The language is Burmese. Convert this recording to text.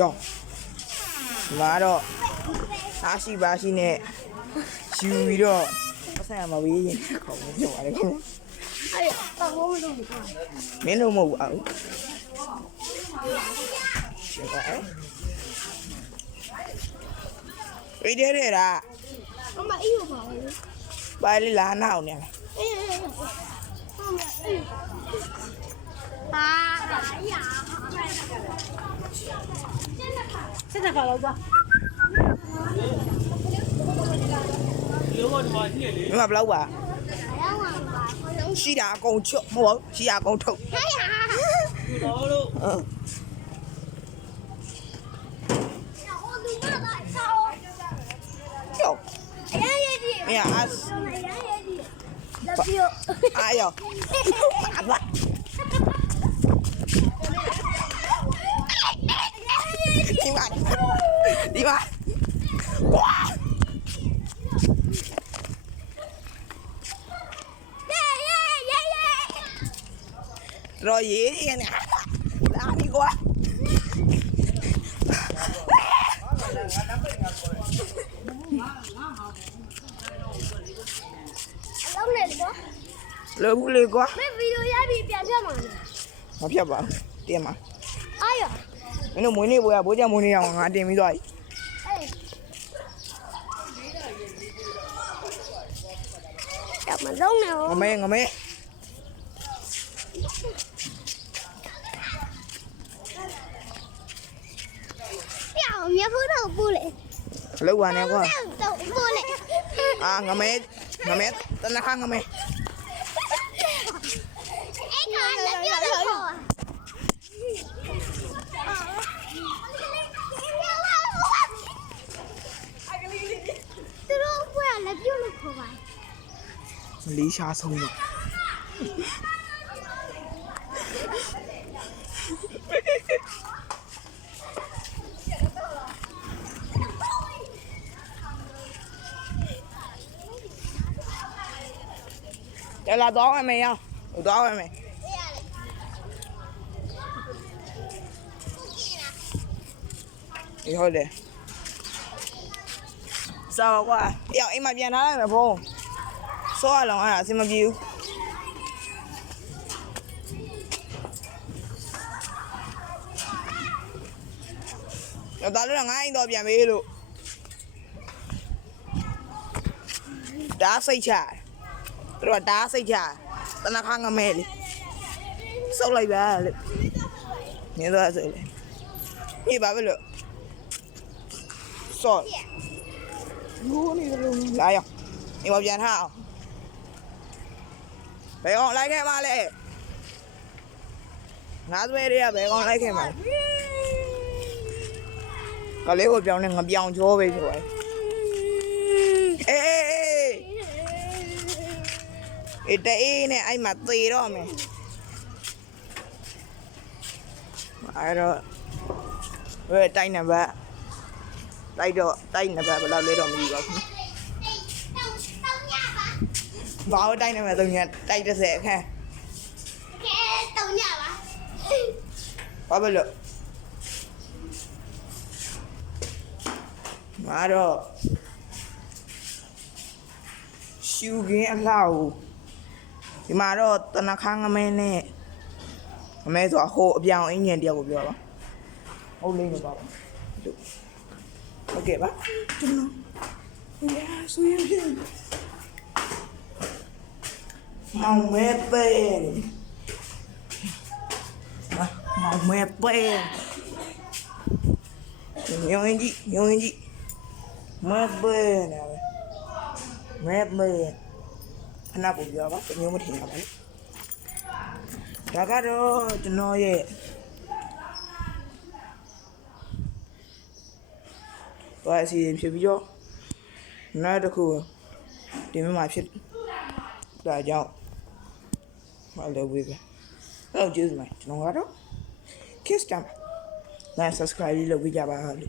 ရောမာတော့အားရှိပါရှိနဲ့ယူပြီးတော့ပတ်စံမဝေးရင်ခေါင်းပြောရတယ်ခင်ဗျ အဲ့တော့ဘုံမလုပ်ဘူး မင်းတို့မဟုတ်ဘူးရှင်းပါဝေးတဲ့လား အမအေးရောပါဘူး ပါလေလာနောက်နေလား အေးအေးဟုတ်ပါအေးဟာရစစ်တပ်ကလောက်သွား မမဘလောက်ပါ ရောင်းပါပါ ရှိတာအကုန်ချွတ်မဟုတ်ရှိတာအကုန်ထုတ် ဟဲ့ရတော်လို့ဟိုလူမလာဆော ကျော် အရရကြီး မရအား အရရကြီးလက်ပြို အားရောပါပါဒီပါဝါတော့ရေးနေလာပြီကွာ အလုံးနဲ့တော့ လောဘူးလေကွာ မဗီဒီယိုရပြီးပြန်ချက်မှာ မဖြတ်ပါဘူးတင်ပါ အားရ မင်းတို့မွေးနေ့ဘိုးကဘိုးကြမွေးနေ့အောင်ငါတင်ပြီးသွားပြီ အဲ့မလုံးနဲ့ ငမဲငမဲ ပြောင်းမြဖို့တော့ပူလေ လောက်ပါနဲ့ကွာ တော့ပူလေ အာငမဲတနခါငမဲ အဲ့ကလည်းပြောလို့ခေါ်သူတို့ဘွားလည်းပြုတ်လို့ခေါ်ပါ လီရှာဆုံးတော့တယ်လာတော့မယ်ရောတော့မယ်ဟုတ်တယ်စားကွာရောက်အိမ်မှာပြန်လာလိုက်မယ်ဘုံစောရလောင်အဲ့ဒါအဆင်မပြေဘူးတော့ဒါလည်းငါအိမ်တော့ပြန်မေးလို့ဒါစိတ်ချသူတို့ကဒါစိတ်ချတနခါငမဲလေစုပ်လိုက်ပါလေနေတော့ဆိုလေဒီပါပဲလို့စောဘူးနေလို့လာရောအိမ်မပြန်ထားအောင်ဘယ်ကောင်လိုက်ခဲ့ပါလဲငါသွဲတွေကဘယ်ကောင်လိုက်ခဲ့မှာကလေးကိုပြောင်းနေငပြောင်ချောပဲဆိုရယ်အေးတေးနဲ့အဲ့မှာသေတော့မယ်အဲ့တော့ဝဲတိုင်းနံပါတ်တိုက်တော့တိုက်နံပါတ်ဘယ်လောက်လဲတော့မသိပါဘူးဘာလို့တိုက်နေမှာတော့ညတိုက်30အခန်း ကဲတုံးရပါ ဘာလို့မာတော့ရှူကင်းအလှကိုဒီမှာတော့တနခါငမဲနဲ့ငမဲဆိုဟိုအပြောင်အင်းညင်တယောက်ကိုပြောပါဟုတ်လိမ့်မယ်ပါဟုတ်ကဲ့ပါကျွန်တော်ရာဆိုရင်မောင်မဲတဲ့မောင်မဲတဲ့ညင်ကြီးမဲတဲ့နော်မဲတဲ့ခဏပို့ပြောပါတမျိုးမထင်ရပါဘူးဒါကတော့ကျွန်တော်ရဲ့ဘာအစီအစဉ်ဖြစ်ပြီးတော့နောက်တစ်ခုဒီမှာဖြစ်ဒါကြောင့်မလုပ်ဘူးပဲဟုတ်ကျေးဇူးမယ်ကျွန်တော်ကတော့ kiss time လိုက် subscribe လုပ်ပေးကြပါလို့